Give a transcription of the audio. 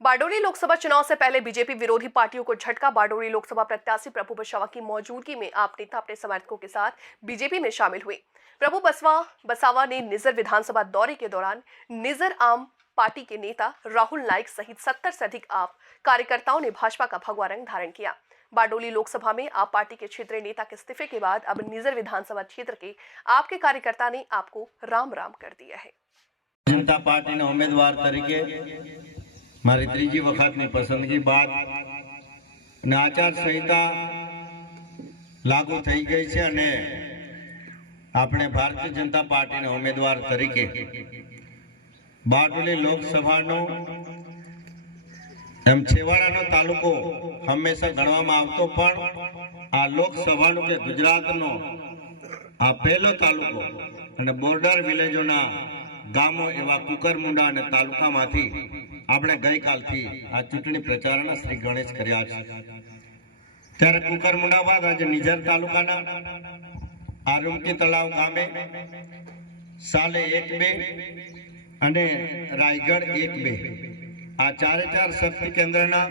बारडोली लोकसभा चुनाव से पहले बीजेपी विरोधी पार्टियों को झटका। बारडोली लोकसभा प्रत्याशी प्रभु बसावा की मौजूदगी में आप नेता अपने समर्थकों के साथ बीजेपी में शामिल हुए। प्रभु बसावा ने निजर विधानसभा दौरे के दौरान निजर आम पार्टी के नेता राहुल नाइक सहित 70 से अधिक आप कार्यकर्ताओं ने भाजपा का भगवा रंग धारण किया। बारडोली लोकसभा में आप पार्टी के क्षेत्रीय नेता के इस्तीफे के बाद अब निजर विधानसभा क्षेत्र के आपके कार्यकर्ता ने आपको राम राम कर दिया है। जनता पार्टी ने उम्मीदवार तरीके मारी त्रीजी वखतनी पसंदगी बाद आचार संहिता लागू थई गई है अने आपणे भारतीय जनता पार्टी ने उम्मीदवार तरीके बारडोली लोकसभानो एम छेवाड़ानो तालुको हमेशा गणवामां आवतो पण आ लोकसभानो के गुजरातनो आ पहेलो तालुको अने बोर्डर विलेजोना गामो एवा कुकरमुंडा अने तालुकामांथी આપણે ગઈકાલથી આ ચૂંટણી પ્રચારના શ્રી ગણેશ કર્યા છે। ત્યારે કુકરમુંડા બાદ આજે નિઝર તાલુકાના આરુમકી તળાવ ગામે સાલે 1-2 અને રાયગઢ 1-2 આ ચારે ચાર શક્તિ કેન્દ્રના